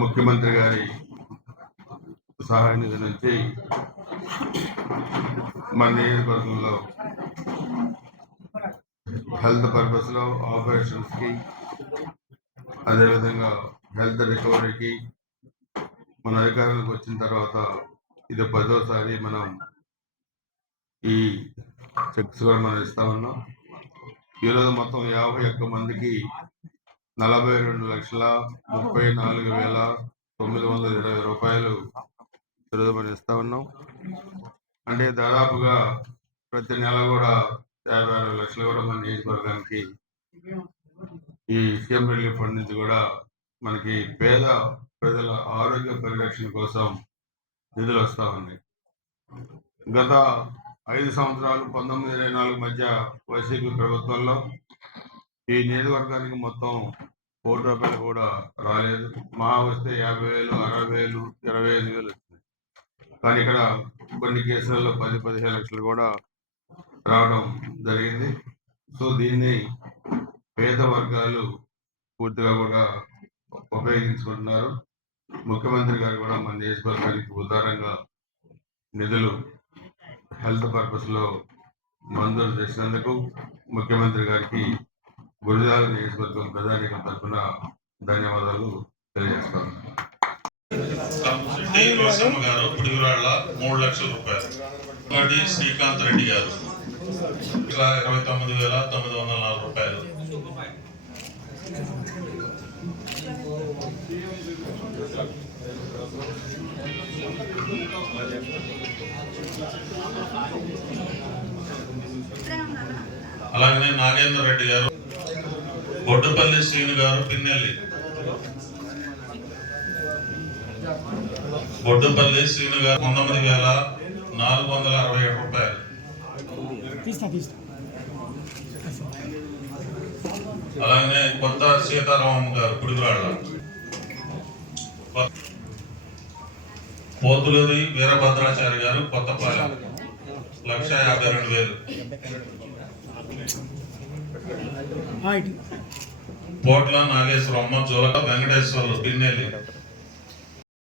ముఖ్యమంత్రి గారి సహాయ నిధి నుంచి మన నియోజకవర్గంలో హెల్త్ పర్పస్లో ఆపరేషన్స్కి అదేవిధంగా హెల్త్ రికవరీకి మన అధికారంలోకి వచ్చిన తర్వాత ఇది పదోసారి మనం ఈ చెక్స్ కూడా మనం ఇస్తా ఉన్నాం. ఈరోజు మొత్తం యాభై ఒక్క మందికి నలభై రెండు లక్షల ముప్పై నాలుగు వేల తొమ్మిది వందల ఇరవై రూపాయలు ఈరోజు ఇస్తా ఉన్నాం. అంటే దాదాపుగా ప్రతి నెల కూడా యాభై ఆరు లక్షలు కూడా మన నియోజకవర్గానికి ఈ సీఎం రిలీఫ్ ఫండ్ నుంచి కూడా మనకి పేద ప్రజల ఆరోగ్య పరిరక్షణ కోసం నిధులు వస్తూ ఉన్నాయి. గత ఐదు సంవత్సరాలు పంతొమ్మిది ఇరవై నాలుగు మధ్య వైసీపీ ప్రభుత్వంలో ఈ నియోజకవర్గానికి మొత్తం కోటి రూపాయలు కూడా రాలేదు. మహా వస్తే యాభై వేలు అరవై వేలు ఇరవై ఐదు వేలు వచ్చినాయి. కానీ ఇక్కడ కొన్ని కేసులలో పది పదిహేను లక్షలు కూడా రావడం జరిగింది. సో దీన్ని పేద వర్గాలు పూర్తిగా కూడా ఉపయోగించుకుంటున్నారు. ముఖ్యమంత్రి గారు కూడా మన నియోజకవర్గానికి ఉదారంగా నిధులు హెల్త్ పర్పస్లో మంజూరు చేసినందుకు ముఖ్యమంత్రి గారికి గురుజాల నియోజకవర్గం ప్రజానికం తరఫున ధన్యవాదాలు తెలియజేస్తాను. గారు పుడిగురాళ్ళ మూడు లక్షల రూపాయలు. ఒకటి శ్రీకాంత్ రెడ్డి గారు. ఇట్లా ఇరవై తొమ్మిది వేల తొమ్మిది వందల నాలుగు రూపాయలు. అలాగనే నాగేంద్ర రెడ్డి గారు బొడ్డుపల్లి శ్రీను గారు పిన్నెల్లి. బొడ్డుపల్లి శ్రీను గారు పంతొమ్మిది వేల నాలుగు వందల అరవై ఏడు రూపాయలు. అలాగనే కొత్త సీతారామమ్మ గారు పుడిగురాళ్ళ పోతులూరి వీరభద్రాచారి గారు కొత్తపాలెం. లక్ష యాభై రెండు వేలు. పోట్ల నాగేశ్వరమ్మ జోల వెంకటేశ్వర్లు పిన్నెల్లి.